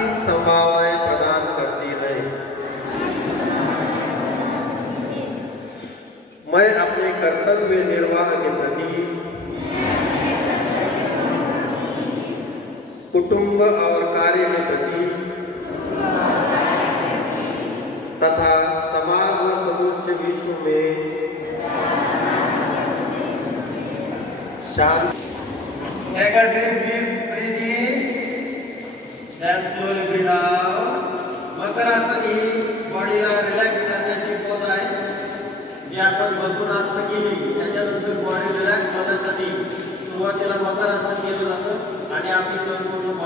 असीम संभावनाएं प्रदान करती है। मैं अपने कर्तव्य निर्वाह के प्रति कुटुंब और कार्य के प्रति तथा समाज व समूचे विश्व में शांति। Take a deep breath in, then slowly breathe out. मकरासनी बॉडीला रिलॅक्स करण्याची पॉज आहे, जी आपण बसून आसन केली त्याच्यानंतर बॉडी रिलॅक्स होण्यासाठी सुरुवातीला मकरासन केलं जातं आणि आपली संपूर्ण